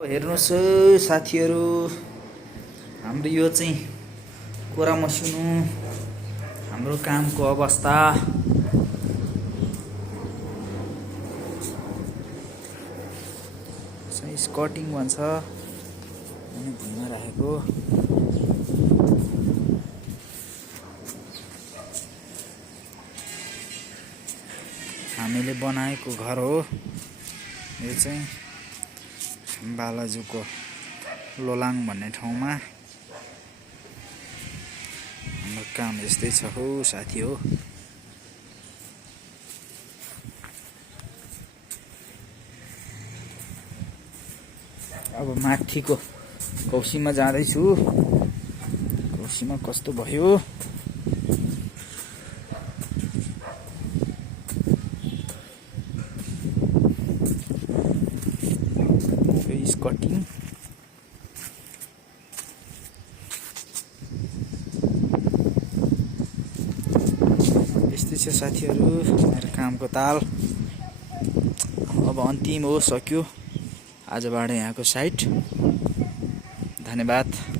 हेर्नुहोस् साथीहरू, हाम्रो यो चाहिँ कोरा मसिनो हाम्रो कामको अवस्था। चाहिँ स्कटिङ भन्छ अनि भुइँमा राखेको हामीले बनाएको घर हो। यो चाहिँ बालाजुको लोलाङ भन्ने ठाउँमा हाम्रो काम यस्तै छ हो साथी हो। अब माथिको कौसीमा जाँदैछु। कौसीमा कस्तो भयो स्कटिङ। यस्तै छ साथीहरू मेरो कामको ताल। अब अन्तिम हो, सक्यो आजबाट यहाँको साइट। धन्यवाद।